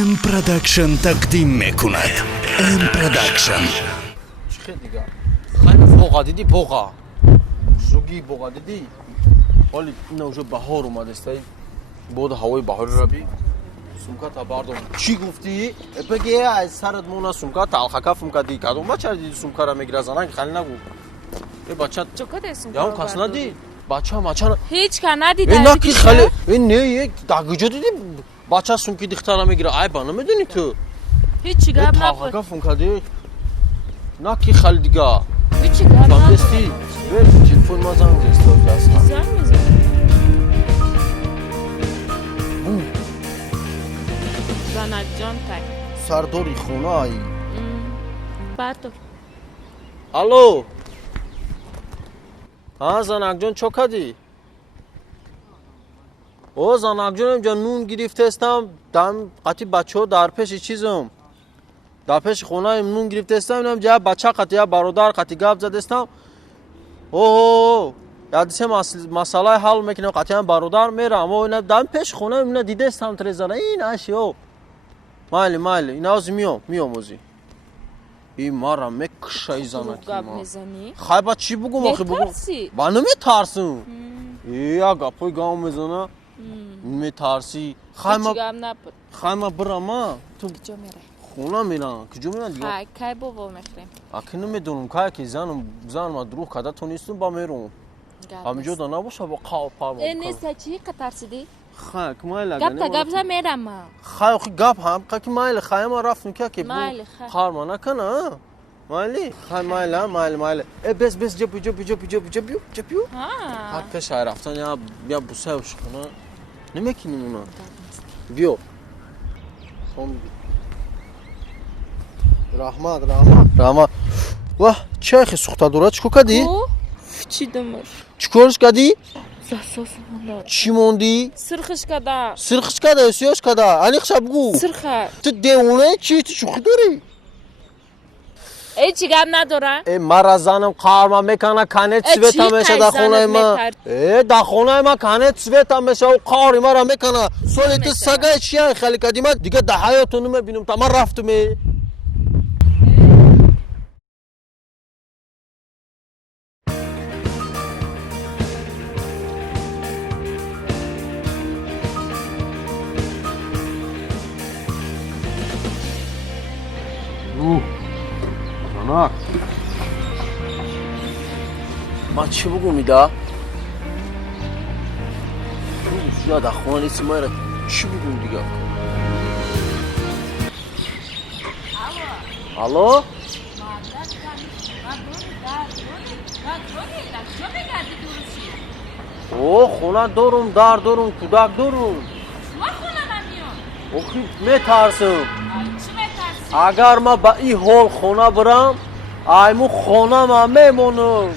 ام پروداکشن تقدیم میکند. ام پروداکشن. چه دیگه؟ خیلی بوقا دیدی بوقا. شروعی بوقا دیدی؟ ولی اینا уже بهار اومده است. بود هوای بهاری ربی. سمکت آوردم. چی گفتی؟ بگی از سرت مونا سمکت تالخکا فمکت دی کدوم بچه دیدی سمکت را میگرزانن که خیلی نگو. ای بچه. چقدر سمکت؟ یا کس ندی؟ بچه ماچان. هیچ که ندیدم. این نکی خاله. این نه یک داغجو دیدی؟ بچه سمکی دخترا میگیره. ای بانه میدونی تو؟ هیچی گپ نبود. تالخکا فمکت دی. نکی خاله دیگه. هیچی گپ نبود. فهمیستی؟ ول تلفن ما زنگ زد است. زنگ میزنه. زنک جان تای. سرداری خونه ای. بردار. الو. ها زنک جان چه کردی؟ او زنک جانم جان نون گرفته استم. دم قطعی بچه در پیش چیزم. در پیش خونه نون گرفته استم. اینم جا بچه قطعی برادر قطعی گپ زده استم. اوه یادیسه مسئله حل میکنم قطعا برادر میرم اما اینا دم پیش خونه اینا دیده استم تریزانه این اشیو مالی اینا از میام اوزی این مارا میکشه زنه کی ما خیلی چی بگم آخه بگم با نمیترسم یا گپای گام میزنه میترسی خیلی برام تو کجا میره خونه میرم کجا میرم دیگه کی بابا میخریم اکی نمیدونم که زن ما دروغ کده تو نیستم با میرم همینجا دا نباشه با قاو پا این نیست چی قطر سیدی خیلی مایل اگه گپ تا میرم خیلی گپ هم که مایل خیلی ما رفتم که خار ما نکنه مایلی خیلی مایل بس جبیو ها پیش رفتن یا بیا بوسه وش کنه نمیکنیم اونا بیو رحمت واه چه خی سوخته دوره چکو کدی؟ چی دمر چکورش کدی؟ زاساس مونده چی موندی؟ سرخش کده سیاش کده اینی خشب بگو سرخه تو دیونه چی؟ تو شوخی داری؟ ای چی گم نداره؟ ای مرا زنم کارما میکنه کنه سویتا میشه در خونه ما ای در خونه ما کنه سویتا میشه و کاری مرا میکنه سولی تو سگه چیه خیلی کدی من دیگه در حیاتو نمیبینم تا من رفتم جانک ما چی بگو میده؟ یا در خونه نیست ما چی بگو دیگه؟ الو؟ او خونه دارم در دارم کودک دارم اوخی میترسم اگر ما با این حال خونه برم ایمو خونه ما میمونم